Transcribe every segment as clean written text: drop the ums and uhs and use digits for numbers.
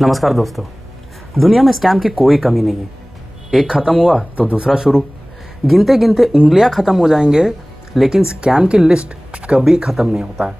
नमस्कार दोस्तों। दुनिया में स्कैम की कोई कमी नहीं है। एक ख़त्म हुआ तो दूसरा शुरू। गिनते गिनते उंगलियां ख़त्म हो जाएंगे, लेकिन स्कैम की लिस्ट कभी ख़त्म नहीं होता है।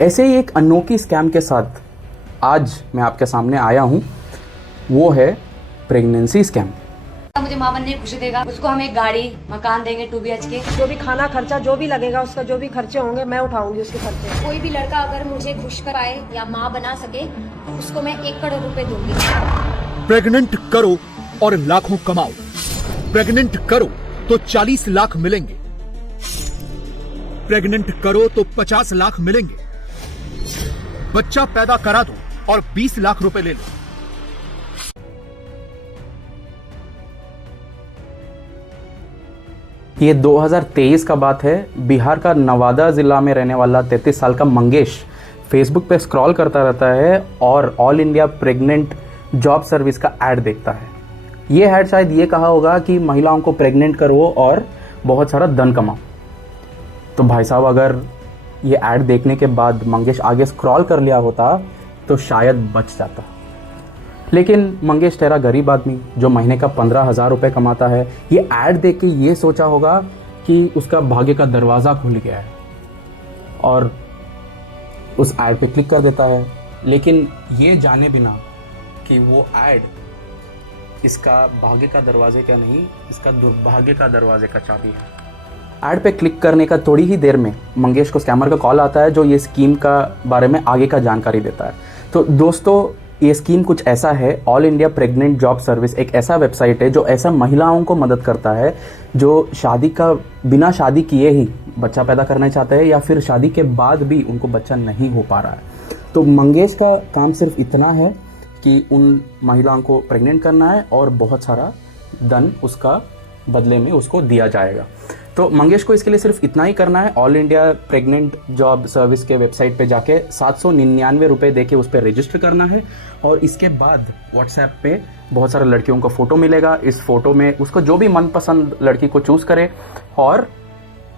ऐसे ही एक अनोखी स्कैम के साथ आज मैं आपके सामने आया हूं। वो है प्रेगनेंसी स्कैम। मुझे माँ बनने की खुशी देगा, उसको हम एक गाड़ी मकान देंगे 2 BHK। जो भी खाना खर्चा जो भी लगेगा, उसका जो भी खर्चे होंगे मैं उठाऊंगी उसके खर्चे। कोई भी लड़का अगर मुझे खुश कराए या माँ बना सके, उसको मैं 1 करोड़ रुपए दूंगी। प्रेग्नेंट करो और लाखों कमाओ। प्रेग्नेंट करो तो 40 लाख मिलेंगे। प्रेग्नेंट करो तो 50 लाख मिलेंगे। बच्चा पैदा करा दो और 20 लाख रुपए ले लो। ये 2023 का बात है। बिहार का नवादा ज़िला में रहने वाला 33 साल का मंगेश फेसबुक पे स्क्रॉल करता रहता है और all India pregnant job service का ऐड देखता है। ये ऐड शायद ये कहा होगा कि महिलाओं को प्रेग्नेंट करो और बहुत सारा धन कमाओ। तो भाई साहब, अगर ये ऐड देखने के बाद मंगेश आगे स्क्रॉल कर लिया होता तो शायद बच जाता। लेकिन मंगेश तेरा गरीब आदमी जो महीने का 15,000 रुपये कमाता है, ये ऐड देख के ये सोचा होगा कि उसका भाग्य का दरवाज़ा खुल गया है और उस ऐड पे क्लिक कर देता है। लेकिन ये जाने बिना कि वो ऐड इसका भाग्य का दरवाजे का नहीं, इसका दुर्भाग्य का दरवाजे का चाबी है। ऐड पे क्लिक करने का थोड़ी ही देर में मंगेश को स्कैमर का कॉल आता है, जो ये स्कीम का बारे में आगे का जानकारी देता है। तो दोस्तों, ये स्कीम कुछ ऐसा है। All India pregnant job service एक ऐसा वेबसाइट है जो ऐसा महिलाओं को मदद करता है जो बिना शादी किए ही बच्चा पैदा करना चाहते हैं या फिर शादी के बाद भी उनको बच्चा नहीं हो पा रहा है। तो मंगेश का काम सिर्फ इतना है कि उन महिलाओं को प्रेग्नेंट करना है और बहुत सारा धन उसका बदले में उसको दिया जाएगा। तो मंगेश को इसके लिए सिर्फ इतना ही करना है। All India pregnant job service के वेबसाइट पे जाके 799 रुपये दे के उस पर रजिस्टर करना है और इसके बाद व्हाट्सएप पे बहुत सारे लड़कियों का फ़ोटो मिलेगा। इस फोटो में उसको जो भी मनपसंद लड़की को चूज़ करे और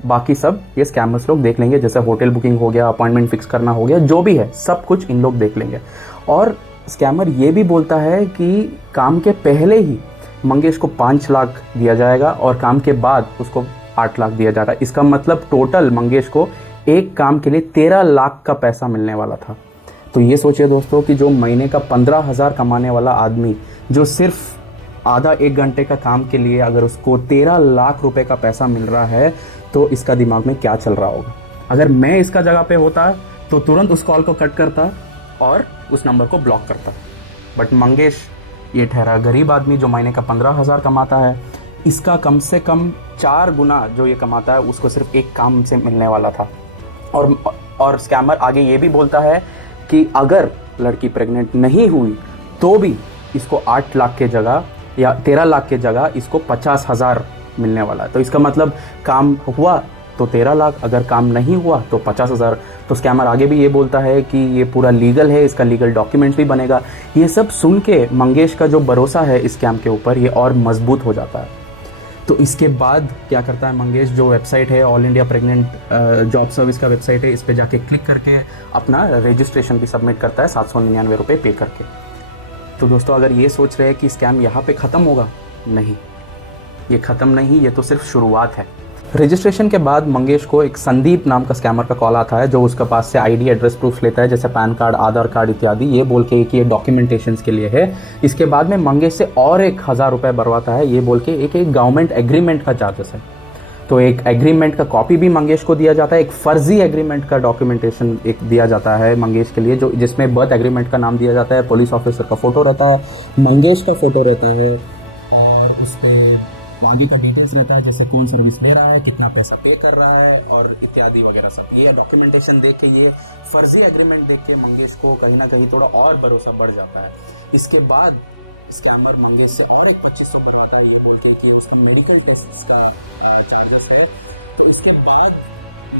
बाकी सब ये स्कैमर्स लोग देख लेंगे। जैसे होटल बुकिंग हो गया, अपॉइंटमेंट फिक्स करना हो गया, जो भी है सब कुछ इन लोग देख लेंगे। और स्कैमर ये भी बोलता है कि काम के पहले ही मंगेश को 5 लाख दिया जाएगा और काम के बाद उसको 8 लाख दिया जाएगा। इसका मतलब टोटल मंगेश को एक काम के लिए 13 लाख का पैसा मिलने वाला था। तो ये सोचिए दोस्तों कि जो महीने का 15,000 कमाने वाला आदमी जो सिर्फ आधा 1 घंटे का काम के लिए अगर उसको 13 लाख रुपए का पैसा मिल रहा है, तो इसका दिमाग में क्या चल रहा होगा। अगर मैं इसका जगह पे होता तो तुरंत उस कॉल को कट करता और उस नंबर को ब्लॉक करता। बट मंगेश ये ठहरा गरीब आदमी जो महीने का 15,000 कमाता है। इसका कम से कम 4 गुना जो ये कमाता है उसको सिर्फ एक काम से मिलने वाला था। और स्कैमर आगे ये भी बोलता है कि अगर लड़की प्रेग्नेंट नहीं हुई तो भी इसको 8 लाख के जगह या 13 लाख के जगह इसको 50,000 मिलने वाला है। तो इसका मतलब काम हुआ तो 13 लाख, अगर काम नहीं हुआ तो 50,000। तो स्कैमर आगे भी ये बोलता है कि ये पूरा लीगल है, इसका लीगल डॉक्यूमेंट भी बनेगा। ये सब सुन के मंगेश का जो भरोसा है इस स्कैम के ऊपर ये और मजबूत हो जाता है। तो इसके बाद क्या करता है मंगेश, जो वेबसाइट है all India pregnant job service का वेबसाइट है, इस पे जाके क्लिक करके अपना रजिस्ट्रेशन भी सबमिट करता है 799 रुपये पे करके। तो दोस्तों, अगर ये सोच रहे हैं कि स्कैम यहाँ पे ख़त्म होगा, नहीं, ये ख़त्म नहीं, ये तो सिर्फ शुरुआत है। रजिस्ट्रेशन के बाद मंगेश को एक संदीप नाम का स्कैमर का कॉल आता है जो उसके पास से आईडी एड्रेस प्रूफ लेता है, जैसे पैन कार्ड, आधार कार्ड इत्यादि, ये बोल के कि ये डॉक्यूमेंटेशंस के लिए है। इसके बाद में मंगेश से और 1,000 रुपये भरवाता है, ये बोल के एक गवर्नमेंट एग्रीमेंट का चार्जेस है। तो एक एग्रीमेंट का कॉपी भी मंगेश को दिया जाता है। एक फर्जी एग्रीमेंट का डॉक्यूमेंटेशन एक दिया जाता है मंगेश के लिए, जो जिसमें बर्थ एग्रीमेंट का नाम दिया जाता है, पुलिस ऑफिसर का फोटो रहता है, मंगेश का फोटो रहता है और उस पर आगे का डिटेल्स रहता है, जैसे कौन सर्विस ले रहा है, कितना पैसा पे कर रहा है और इत्यादि वगैरह सब। ये डॉक्यूमेंटेशन देख के, ये फर्जी एग्रीमेंट देख के मंगेश को कहीं ना कहीं थोड़ा और भरोसा बढ़ जाता है। इसके बाद स्कैमर मंगेश से और एक 2500 भरवाता है, ये बोल के कि उसको मेडिकल टेस्ट का चार्जेस है। तो इसके बाद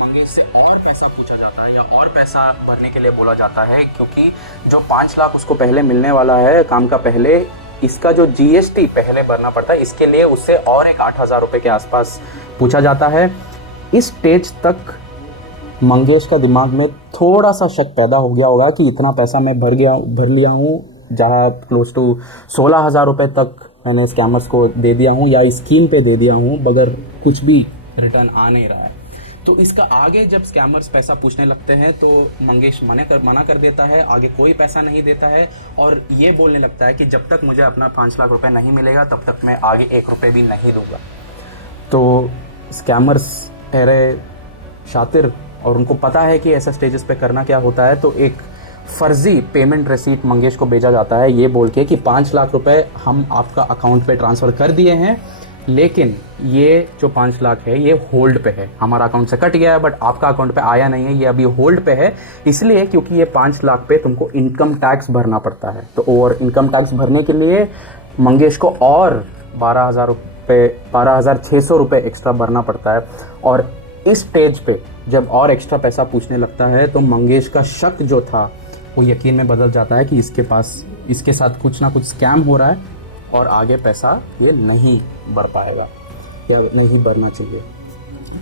मंगेश से और पैसा पूछा जाता है या और पैसा भरने के लिए बोला जाता है, क्योंकि जो 5 लाख उसको पहले मिलने वाला है काम का पहले, इसका जो GST पहले भरना पड़ता है, इसके लिए उससे और एक 8,000 रुपये के आसपास पूछा जाता है। इस स्टेज तक मंगेश का दिमाग में थोड़ा सा शक पैदा हो गया होगा कि इतना पैसा मैं भर लिया हूँ जहाँ क्लोज टू 16,000 रुपये तक मैंने स्कैमर्स को दे दिया हूँ या स्कीम पे दे दिया हूँ, मगर कुछ भी रिटर्न आ नहीं रहा है। तो इसका आगे जब स्कैमर्स पैसा पूछने लगते हैं तो मंगेश मना कर देता है, आगे कोई पैसा नहीं देता है और ये बोलने लगता है कि जब तक मुझे अपना 5 लाख रुपए नहीं मिलेगा तब तक मैं आगे 1 रुपये भी नहीं दूंगा। तो स्कैमर्स ठहरे शातिर और उनको पता है कि ऐसा स्टेजेस पे करना क्या होता है, तो एक फर्जी पेमेंट रिसीट मंगेश को भेजा जाता है ये बोल के कि 5 लाख रुपए हम आपका अकाउंट पे ट्रांसफ़र कर दिए हैं, लेकिन ये जो 5 लाख है ये होल्ड पे है, हमारा अकाउंट से कट गया है बट आपका अकाउंट पे आया नहीं है, ये अभी होल्ड पे है, इसलिए क्योंकि ये 5 लाख पे तुमको इनकम टैक्स भरना पड़ता है। तो और इनकम टैक्स भरने के लिए मंगेश को और 12,600 रुपये एक्स्ट्रा भरना पड़ता है। और इस स्टेज पे जब और एक्स्ट्रा पैसा पूछने लगता है तो मंगेश का शक जो था वो यकीन में बदल जाता है कि इसके साथ कुछ ना कुछ स्कैम हो रहा है और आगे पैसा ये नहीं भर पाएगा या नहीं भरना चाहिए।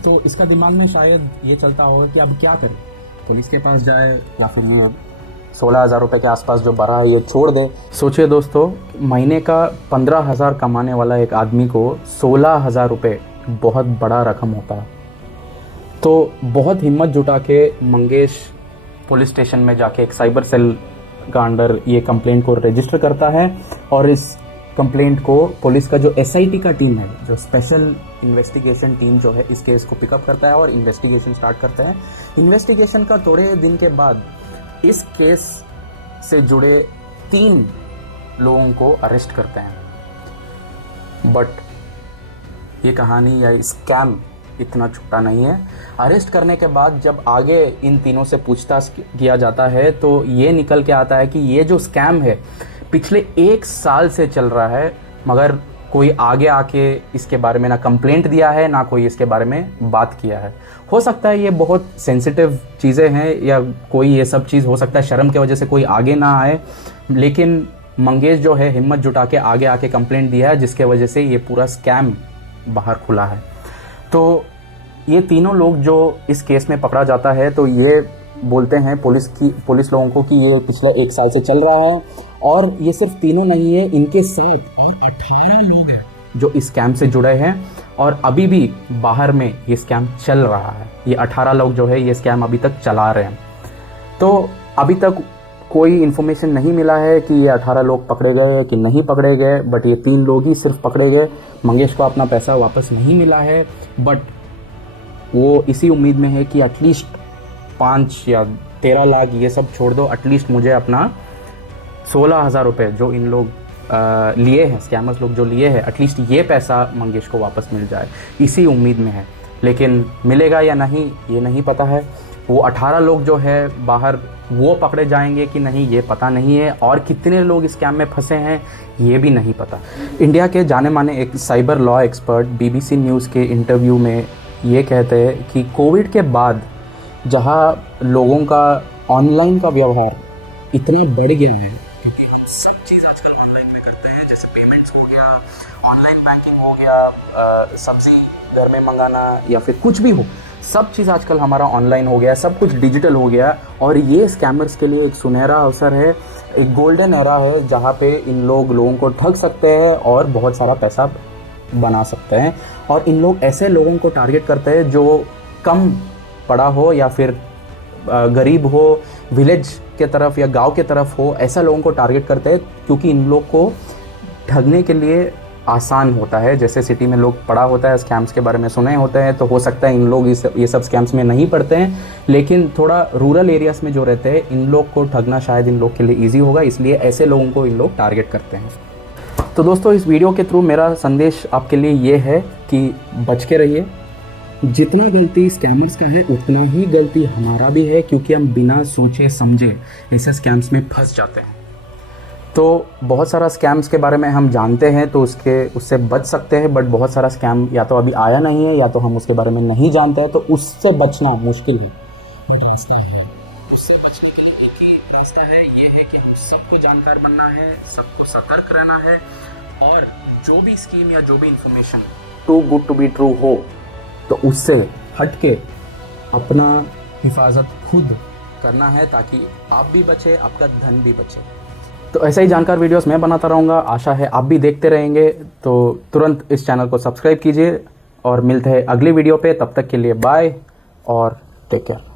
तो इसका दिमाग में शायद ये चलता होगा कि अब क्या करें, पुलिस के पास जाए या फिर ये 16,000 रुपये के आसपास जो भरा है ये छोड़ दे। सोचिए दोस्तों, महीने का 15,000 कमाने वाला एक आदमी को 16,000 रुपये बहुत बड़ा रकम होता है। तो बहुत हिम्मत जुटा के मंगेश पुलिस स्टेशन में जाके एक साइबर सेल का अंडर ये कंप्लेंट को रजिस्टर करता है और इस कंप्लेंट को पुलिस का जो SIT का टीम है, जो स्पेशल इन्वेस्टिगेशन टीम जो है, इस केस को पिकअप करता है और इन्वेस्टिगेशन स्टार्ट करते हैं। इन्वेस्टिगेशन का थोड़े दिन के बाद इस केस से जुड़े 3 लोगों को अरेस्ट करते हैं। बट ये कहानी या स्कैम इतना छोटा नहीं है। अरेस्ट करने के बाद जब आगे इन तीनों से पूछताछ किया जाता है तो ये निकल के आता है कि ये जो स्कैम है पिछले 1 साल से चल रहा है, मगर कोई आगे आके इसके बारे में ना कंप्लेंट दिया है ना कोई इसके बारे में बात किया है। हो सकता है ये बहुत सेंसिटिव चीज़ें हैं या कोई ये सब चीज़ हो सकता है शर्म की वजह से कोई आगे ना आए, लेकिन मंगेश जो है हिम्मत जुटा के आगे आके कंप्लेंट दिया है, जिसके वजह से ये पूरा स्कैम बाहर खुला है। तो ये तीनों लोग जो इस केस में पकड़ा जाता है तो ये बोलते हैं पुलिस लोगों को कि ये पिछले 1 साल से चल रहा है और ये सिर्फ तीनों नहीं है, इनके साथ और 18 लोग हैं जो इस स्कैम से जुड़े हैं और अभी भी बाहर में ये स्कैम चल रहा है। ये 18 लोग जो है ये स्कैम अभी तक चला रहे हैं। तो अभी तक कोई इन्फॉर्मेशन नहीं मिला है कि ये 18 लोग पकड़े गए कि नहीं पकड़े गए, बट ये 3 लोग ही सिर्फ पकड़े गए। मंगेश को अपना पैसा वापस नहीं मिला है, बट वो इसी उम्मीद में है कि एटलीस्ट 5 या 13 लाख ये सब छोड़ दो, एटलीस्ट मुझे अपना 16,000 रुपये जो इन लोग लिए हैं, स्कैमर्स लोग जो लिए हैं, एटलीस्ट ये पैसा मंगेश को वापस मिल जाए, इसी उम्मीद में है। लेकिन मिलेगा या नहीं ये नहीं पता है। वो 18 लोग जो है बाहर वो पकड़े जाएंगे कि नहीं ये पता नहीं है, और कितने लोग इस स्कैम में फंसे हैं ये भी नहीं पता। इंडिया के जाने माने एक cyber law expert BBC news के इंटरव्यू में ये कहते हैं कि कोविड के बाद जहाँ लोगों का ऑनलाइन का व्यवहार इतना बढ़ गया है, क्योंकि हम सब चीज़ आजकल ऑनलाइन में करते हैं, जैसे पेमेंट्स हो गया, ऑनलाइन बैंकिंग हो गया, सब्जी घर में मंगाना या फिर कुछ भी हो, सब चीज़ आजकल हमारा ऑनलाइन हो गया, सब कुछ डिजिटल हो गया। और ये स्कैमर्स के लिए एक सुनहरा अवसर है, एक गोल्डन एरा है जहाँ पे इन लोगों को ठग सकते हैं और बहुत सारा पैसा बना सकते हैं। और इन लोग ऐसे लोगों को टारगेट करते हैं जो कम पढ़ा हो या फिर गरीब हो, विलेज के तरफ या गांव के तरफ हो, ऐसा लोगों को टारगेट करते हैं, क्योंकि इन लोग को ठगने के लिए आसान होता है। जैसे सिटी में लोग पढ़ा होता है, स्कैम्स के बारे में सुने होते हैं, तो हो सकता है इन लोग ये सब स्कैम्स में नहीं पढ़ते हैं, लेकिन थोड़ा रूरल एरियाज में जो रहते हैं इन लोग को ठगना शायद इन लोग के लिए ईजी होगा, इसलिए ऐसे लोगों को इन लोग टारगेट करते हैं। तो दोस्तों, इस वीडियो के थ्रू मेरा संदेश आपके लिए ये है कि बच के रहिए। जितना गलती स्कैमर्स का है उतना ही गलती हमारा भी है, क्योंकि हम बिना सोचे समझे ऐसे स्कैम्स में फंस जाते हैं। तो बहुत सारा स्कैम्स के बारे में हम जानते हैं तो उससे बच सकते हैं, बट बहुत सारा स्कैम या तो अभी आया नहीं है या तो हम उसके बारे में नहीं जानते हैं, तो उससे बचना मुश्किल है। रास्ता है, उससे बचने के लिए एक ही रास्ता है, ये है कि हम सबको जानकार बनना है, सबको सतर्क रहना है, और जो भी स्कीम या जो भी information too good to be true हो तो उससे हट के अपना हिफाजत खुद करना है, ताकि आप भी बचे, आपका धन भी बचे। तो ऐसे ही जानकार वीडियोस मैं बनाता रहूँगा, आशा है आप भी देखते रहेंगे। तो तुरंत इस चैनल को सब्सक्राइब कीजिए और मिलते हैं अगली वीडियो पे। तब तक के लिए बाय और टेक केयर।